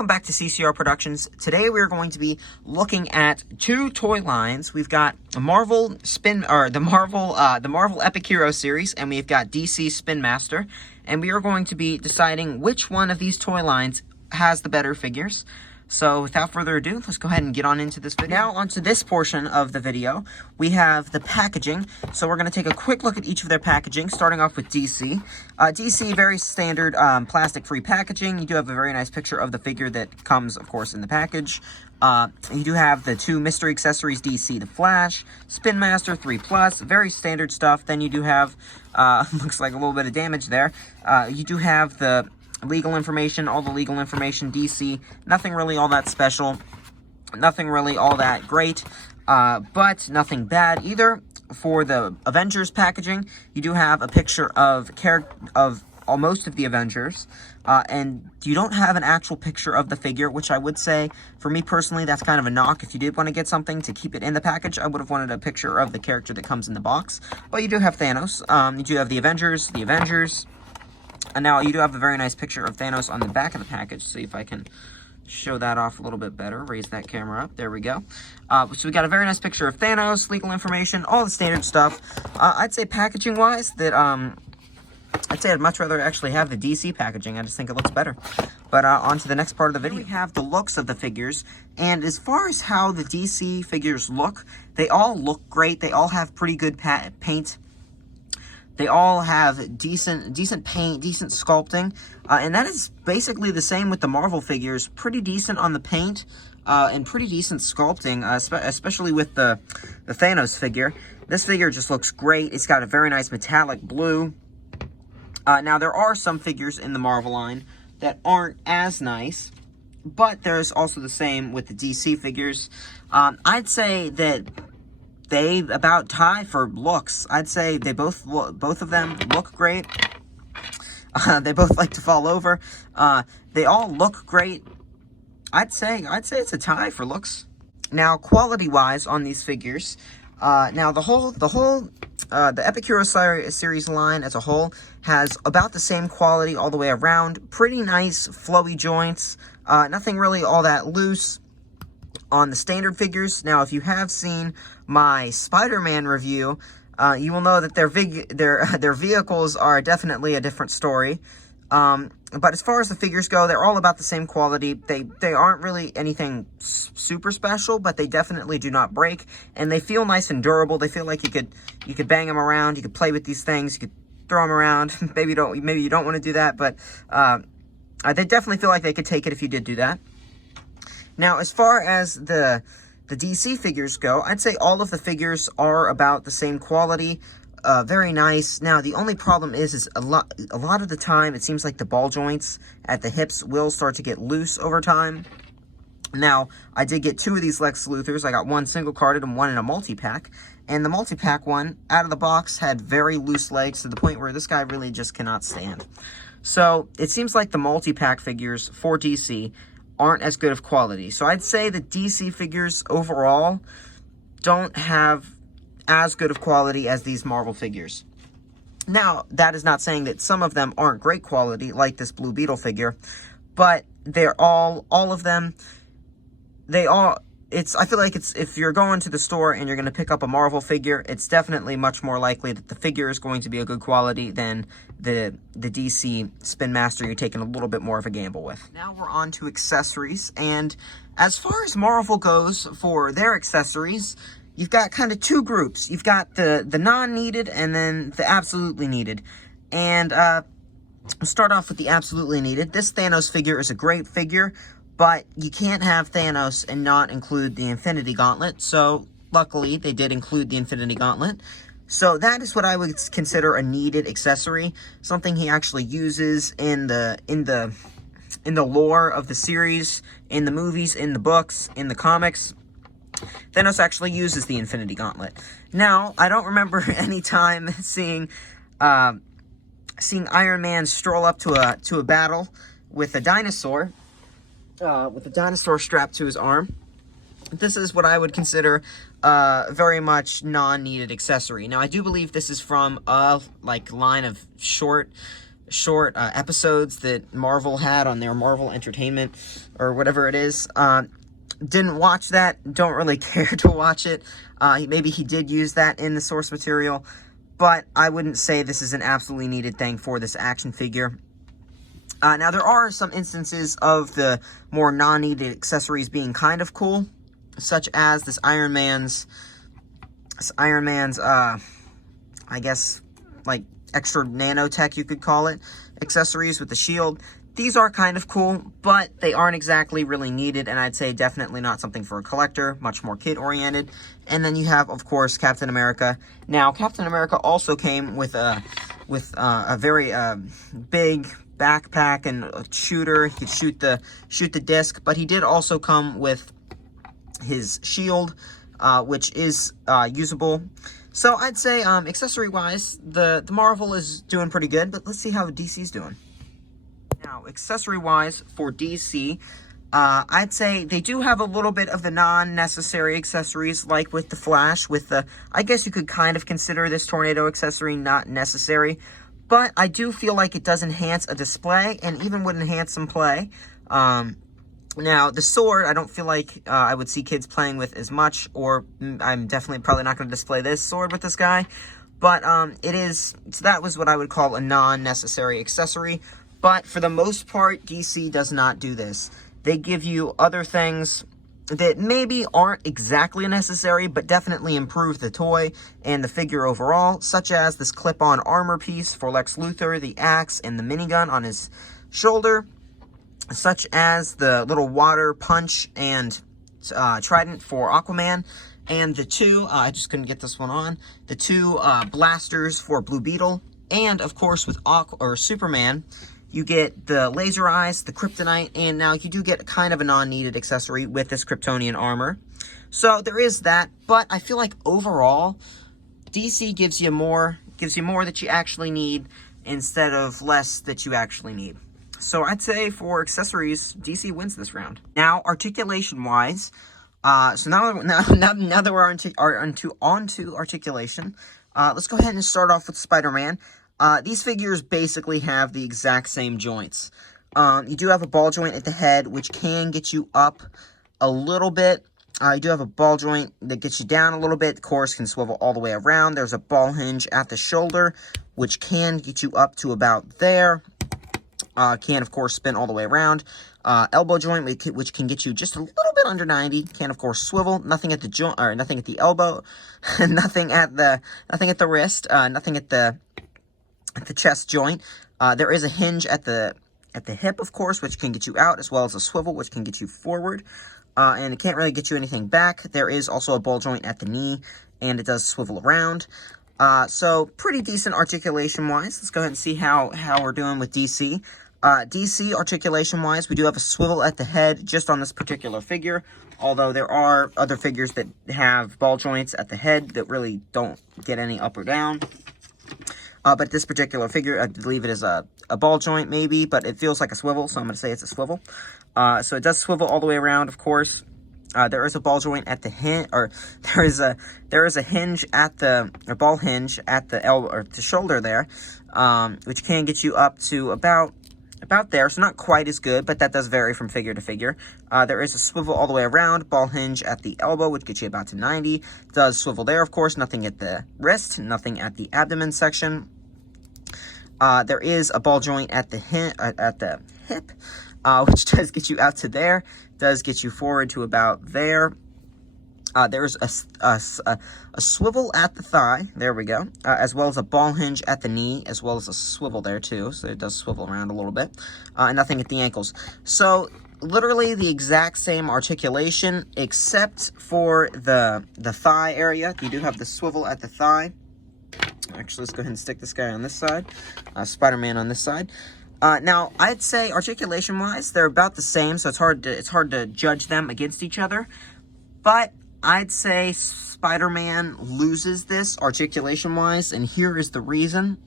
welcome back to CCR Productions. Today we're going to be looking at two toy lines. We've got a Marvel the Marvel Epic Hero series, and we've got DC Spin Master. And we are going to be deciding which one of these toy lines has the better figures. So without further ado, let's go ahead and get on into this video. Now onto this portion of the video, we have the packaging. So we're going to take a quick look at each of their packaging, starting off with DC. DC, very standard plastic-free packaging. You do have a very nice picture of the figure that comes, of course, in the package. You do have the two mystery accessories, DC, the Flash, Spin Master 3+, very standard stuff. Then you do have, looks like a little bit of damage there. You do have the legal information, all the legal information, DC, nothing really all that special, nothing really all that great, but nothing bad either. For the Avengers packaging, you do have a picture of most of the Avengers, and you don't have an actual picture of the figure, which I would say, for me personally, that's kind of a knock. If you did want to get something to keep it in the package, I would have wanted a picture of the character that comes in the box, but you do have Thanos. You do have the Avengers, and now you do have a very nice picture of Thanos on the back of the package. See if I can show that off a little bit better. Raise that camera up. There we go. So we got a very nice picture of Thanos, legal information, all the standard stuff. I'd say packaging-wise that I'd say I'd much rather actually have the DC packaging. I just think it looks better. But on to the next part of the video. Here we have the looks of the figures. And as far as how the DC figures look, they all look great. They all have pretty good paint. They all have decent paint, decent sculpting, and that is basically the same with the Marvel figures. Pretty decent on the paint, and pretty decent sculpting, especially with the Thanos figure. This figure just looks great. It's got a very nice metallic blue. Now, there are some figures in the Marvel line that aren't as nice, but there's also the same with the DC figures. I'd say that they about tie for looks. I'd say they both of them look great. They both like to fall over. They all look great. I'd say it's a tie for looks. Now, quality-wise on these figures, now the Epic Hero series line as a whole has about the same quality all the way around. Pretty nice flowy joints. Nothing really all that loose on the standard figures. Now, if you have seen my Spider-Man review, you will know that their vehicles are definitely a different story. But as far as the figures go, they're all about the same quality. They aren't really anything super special, but they definitely do not break, and they feel nice and durable. They feel like you could bang them around, you could play with these things, you could throw them around. Maybe you don't want to do that, but they definitely feel like they could take it if you did do that. Now, as far as the DC figures go, I'd say all of the figures are about the same quality. Very nice. Now, the only problem is a lot of the time, it seems like the ball joints at the hips will start to get loose over time. Now, I did get two of these Lex Luthors. I got one single-carded and one in a multi-pack. And the multi-pack one, out of the box, had very loose legs to the point where this guy really just cannot stand. So, it seems like the multi-pack figures for DC aren't as good of quality. So I'd say the DC figures overall don't have as good of quality as these Marvel figures. Now, that is not saying that some of them aren't great quality, like this Blue Beetle figure, but they're all of them, I feel like if you're going to the store and you're going to pick up a Marvel figure, it's definitely much more likely that the figure is going to be a good quality than the DC Spin Master you're taking a little bit more of a gamble with. Now we're on to accessories, and as far as Marvel goes for their accessories, you've got kind of two groups. You've got the non-needed and then the absolutely needed. And we'll start off with the absolutely needed. This Thanos figure is a great figure, but you can't have Thanos and not include the Infinity Gauntlet. So, luckily, they did include the Infinity Gauntlet. So, that is what I would consider a needed accessory. Something he actually uses in the lore of the series, in the movies, in the books, in the comics. Thanos actually uses the Infinity Gauntlet. Now, I don't remember any time seeing Iron Man stroll up to a battle with a dinosaur. With a dinosaur strapped to his arm. This is what I would consider very much non-needed accessory. Now, I do believe this is from a line of short episodes that Marvel had on their Marvel Entertainment or whatever it is. Didn't watch that. Don't really care to watch it. Maybe he did use that in the source material, but I wouldn't say this is an absolutely needed thing for this action figure. Now, there are some instances of the more non-needed accessories being kind of cool, such as this Iron Man's, I guess, like, extra nanotech, you could call it, accessories with the shield. These are kind of cool, but they aren't exactly really needed, and I'd say definitely not something for a collector, much more kid-oriented. And then you have, of course, Captain America. Now, Captain America also came with a very big backpack and a shooter. He could shoot the disc, but he did also come with his shield, which is usable. So I'd say accessory-wise, the Marvel is doing pretty good, but let's see how DC's doing. Now, accessory-wise for DC, I'd say they do have a little bit of the non-necessary accessories, like with the Flash, I guess you could kind of consider this tornado accessory not necessary, but I do feel like it does enhance a display, and even would enhance some play. Now, the sword, I don't feel like I would see kids playing with as much, or I'm definitely probably not going to display this sword with this guy, but so that was what I would call a non-necessary accessory. But for the most part, DC does not do this. They give you other things that maybe aren't exactly necessary, but definitely improve the toy and the figure overall, such as this clip-on armor piece for Lex Luthor, the axe, and the minigun on his shoulder, such as the little water punch and trident for Aquaman, and the two, I just couldn't get this one on, the two blasters for Blue Beetle, and of course with Superman, you get the laser eyes, the kryptonite, and now you do get kind of a non-needed accessory with this Kryptonian armor. So there is that, but I feel like overall, DC gives you more that you actually need instead of less that you actually need. So I'd say for accessories, DC wins this round. Now, articulation-wise, so now that we're onto articulation, let's go ahead and start off with Spider-Man. These figures basically have the exact same joints. You do have a ball joint at the head, which can get you up a little bit. You do have a ball joint that gets you down a little bit. The course can swivel all the way around. There's a ball hinge at the shoulder, which can get you up to about there. Can, of course, spin all the way around. Elbow joint, which can get you just a little bit under 90. Can, of course, swivel. Nothing at the joint, or nothing at the elbow. nothing at the wrist. Nothing at the chest joint. There is a hinge at the hip, of course, which can get you out, as well as a swivel, which can get you forward. And it can't really get you anything back. There is also a ball joint at the knee, and it does swivel around. So pretty decent articulation-wise. Let's go ahead and see how we're doing with DC. DC, articulation-wise, we do have a swivel at the head just on this particular figure, although there are other figures that have ball joints at the head that really don't get any up or down. But this particular figure, I believe it is a ball joint maybe, but it feels like a swivel, so I'm going to say it's a swivel. So it does swivel all the way around, of course. There is a ball joint at the hinge, or there is a hinge at a ball hinge at the elbow or the shoulder there, which can get you up to about there. So not quite as good, but that does vary from figure to figure. There is a swivel all the way around, ball hinge at the elbow, which gets you about to 90. It does swivel there, of course. Nothing at the wrist, nothing at the abdomen section. There is a ball joint at the hip, which does get you out to there. Does get you forward to about there. There's a swivel at the thigh. There we go. As well as a ball hinge at the knee, as well as a swivel there too. So it does swivel around a little bit. And nothing at the ankles. So literally the exact same articulation, except for the thigh area. You do have the swivel at the thigh. Actually, let's go ahead and stick this guy on this side. Spider-Man on this side. Now, I'd say articulation-wise, they're about the same, so it's hard to judge them against each other. But I'd say Spider-Man loses this articulation-wise, and here is the reason.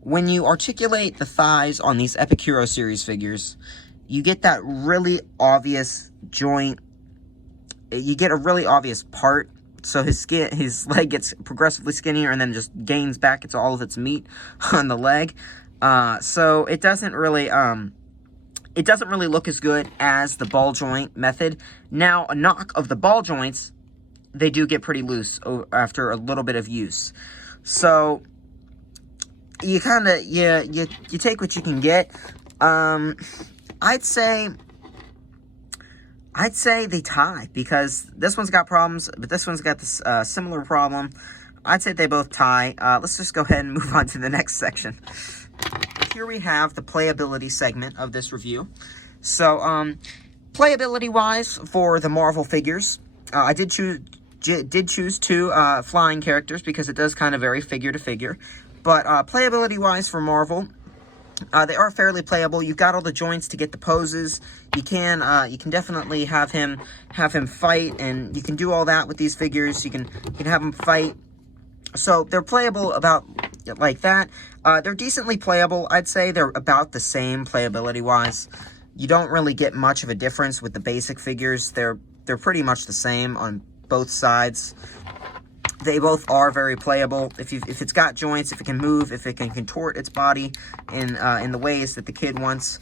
When you articulate the thighs on these Epoc Hero series figures, you get that really obvious joint. You get a really obvious part. So his leg gets progressively skinnier and then just gains back into all of its meat on the leg. So it doesn't really look as good as the ball joint method. Now, a knock of the ball joints, they do get pretty loose after a little bit of use. So you kind of, you take what you can get. I'd say they tie, because this one's got problems, but this one's got this similar problem. I'd say they both tie. Let's just go ahead and move on to the next section. Here we have the playability segment of this review. So, playability-wise, for the Marvel figures, I did choose two flying characters, because it does kind of vary figure to figure. But playability-wise for Marvel, they are fairly playable. You've got all the joints to get the poses. You can definitely have him fight, and you can do all that with these figures. You can have him fight. So they're playable about like that. They're decently playable. I'd say they're about the same playability-wise. You don't really get much of a difference with the basic figures. They're pretty much the same on both sides. They both are very playable. If it's got joints, if it can move, if it can contort its body in the ways that the kid wants,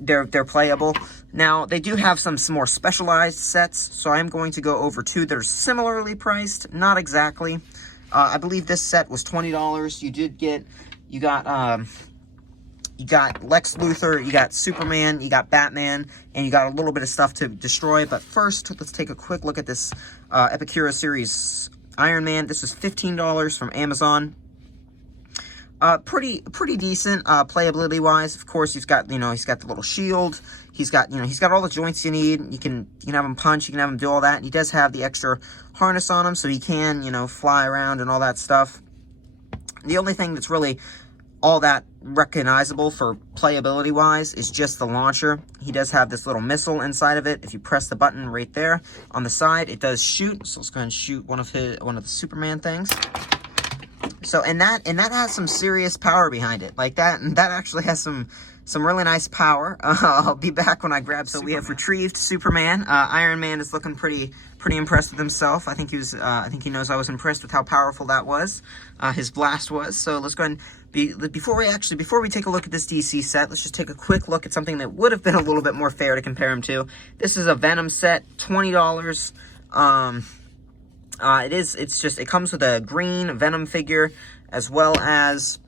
they're playable. Now, they do have some more specialized sets, so I'm going to go over two that are similarly priced. Not exactly. I believe this set was $20. You got Lex Luthor, you got Superman, you got Batman, and you got a little bit of stuff to destroy. But first, let's take a quick look at this Epoc Hero Series Iron Man. This was $15 from Amazon. Pretty decent playability wise. Of course, he's got the little shield. He's got all the joints you need. You can have him punch. You can have him do all that. And he does have the extra harness on him, so he can fly around and all that stuff. The only thing that's really all that recognizable for playability wise is just the launcher. He does have this little missile inside of it. If you press the button right there on the side, it does shoot. So let's go ahead and shoot one of the Superman things. So and that has some serious power behind it. Like that actually has some really nice power. I'll be back when I grab. So we have retrieved Superman. Iron Man is looking pretty impressed with himself. I think he knows I was impressed with how powerful that was. His blast was. So let's go ahead and before we take a look at this DC set, let's just take a quick look at something that would have been a little bit more fair to compare him to. This is a Venom set, $20. It comes with a green Venom figure, as well as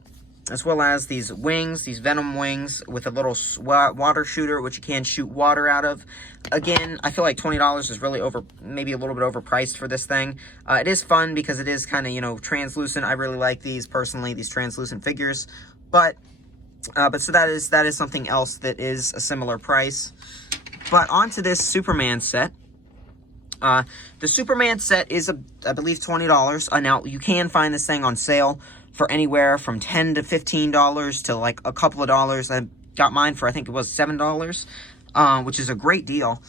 these wings, these Venom wings with a little water shooter, which you can shoot water out of. Again, I feel like $20 is really maybe a little bit overpriced for this thing. It is fun because it is kind of, translucent. I really like these personally, these translucent figures. But so that is something else that is a similar price. But onto this Superman set. The Superman set is, I believe, $20. Now, you can find this thing on sale for anywhere from $10 to $15 to like a couple of dollars. I got mine for, I think it was $7, which is a great deal.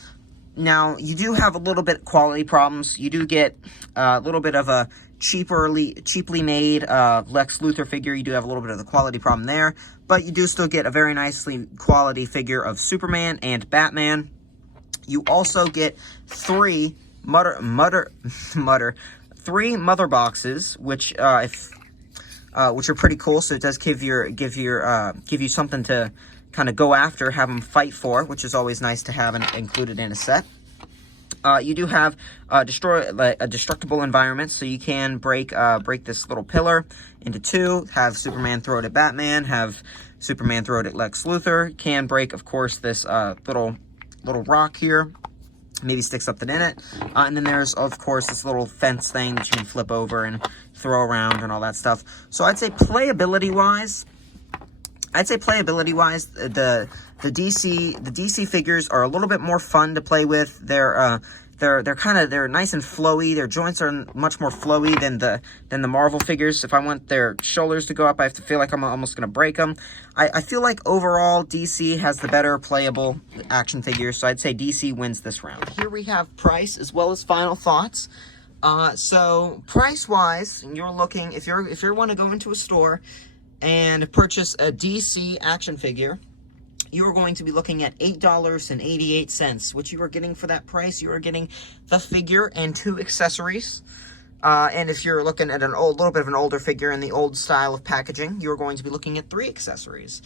Now, you do have a little bit quality problems. You do get a little bit of a cheaply made Lex Luthor figure. You do have a little bit of the quality problem there, but you do still get a very nicely quality figure of Superman and Batman. You also get three mother boxes, which are pretty cool. So it does give you something to kind of go after, have them fight for, which is always nice to have included in a set. You do have a destructible environment, so you can break this little pillar into two. Have Superman throw it at Batman. Have Superman throw it at Lex Luthor. Can break, of course, this little rock here. Maybe stick something in it. And then there's, of course, this little fence thing that you can flip over and throw around and all that stuff. So I'd say playability-wise, the DC figures are a little bit more fun to play with. They're nice and flowy. Their joints are much more flowy than the Marvel figures. If I want their shoulders to go up, I have to feel like I'm almost going to break them. I feel like overall DC has the better playable action figures, so I'd say DC wins this round. Here we have price as well as final thoughts. So price-wise, you're looking, if you want to go into a store and purchase a DC action figure, you are going to be looking at $8.88. What you are getting for that price, you are getting the figure and two accessories. And if you're looking at a little bit of an older figure in the old style of packaging, you're going to be looking at 3 accessories.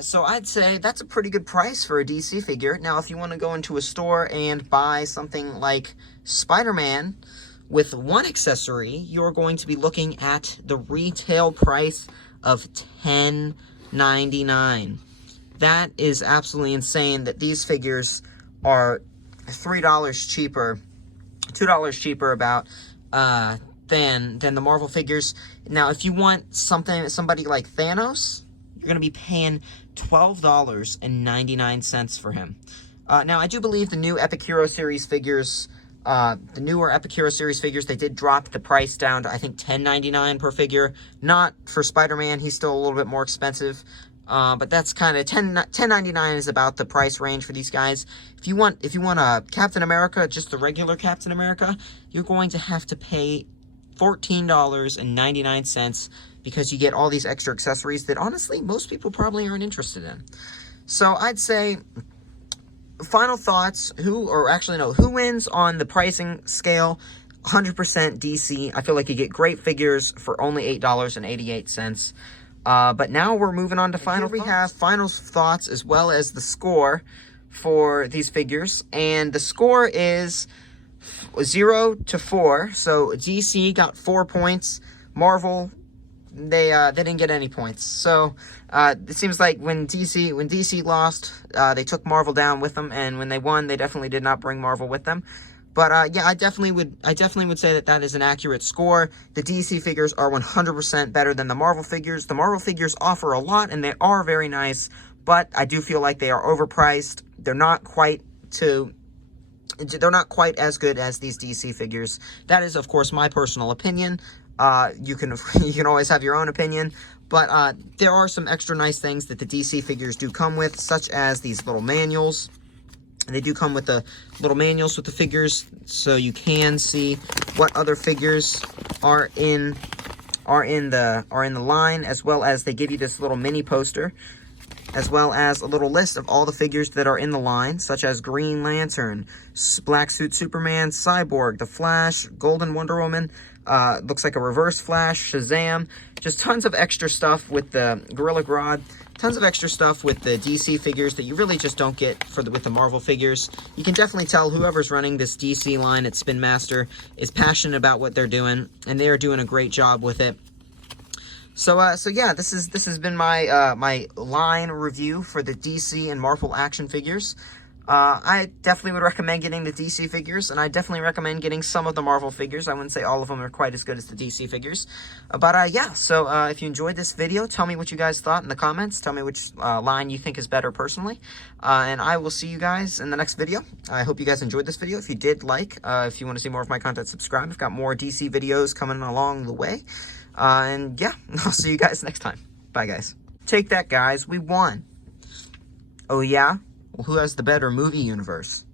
So I'd say that's a pretty good price for a DC figure. Now, if you want to go into a store and buy something like Spider-Man with 1 accessory, you're going to be looking at the retail price of $10.99. That is absolutely insane that these figures are $3 cheaper, $2 cheaper about than the Marvel figures. Now, if you want somebody like Thanos, you're going to be paying $12.99 for him. Now, I do believe the new Epic Hero Series figures, the newer Epic Hero Series figures, they did drop the price down to, I think, $10.99 per figure. Not for Spider-Man, he's still a little bit more expensive. But that's kind of $10.99 is about the price range for these guys. If you want a Captain America, just the regular Captain America, you're going to have to pay $14.99 because you get all these extra accessories that honestly most people probably aren't interested in. So I'd say, final thoughts, who wins on the pricing scale? 100% DC. I feel like you get great figures for only $8.88. But now we're moving on to final thoughts. We have final thoughts as well as the score for these figures. And the score is 0 to 4. So DC got 4 points. Marvel, they didn't get any points. So it seems like when DC lost, they took Marvel down with them, and when they won, they definitely did not bring Marvel with them. But yeah, I definitely would say that is an accurate score. The DC figures are 100% better than the Marvel figures. The Marvel figures offer a lot, and they are very nice, but I do feel like they are overpriced. They're not quite as good as these DC figures. That is, of course, my personal opinion. You can always have your own opinion, but there are some extra nice things that the DC figures do come with, such as these little manuals. They do come with the little manuals with the figures, so you can see what other figures are in the line, as well as they give you this little mini poster, as well as a little list of all the figures that are in the line, such as Green Lantern, Black Suit Superman, Cyborg, The Flash, Golden Wonder Woman, looks like a Reverse Flash, Shazam, just tons of extra stuff with the Gorilla Grodd, tons of extra stuff with the DC figures that you really just don't get with the Marvel figures. You can definitely tell whoever's running this DC line at Spin Master is passionate about what they're doing, and they are doing a great job with it. So yeah, this has been my my line review for the DC and Marvel action figures. I definitely would recommend getting the DC figures, and I definitely recommend getting some of the Marvel figures. I wouldn't say all of them are quite as good as the DC figures. But yeah, so if you enjoyed this video, tell me what you guys thought in the comments. Tell me which line you think is better personally. And I will see you guys in the next video. I hope you guys enjoyed this video. If you did if you want to see more of my content, subscribe. I've got more DC videos coming along the way. And yeah, I'll see you guys next time. Bye, guys. Take that, guys. We won. Oh, yeah? Well, who has the better movie universe?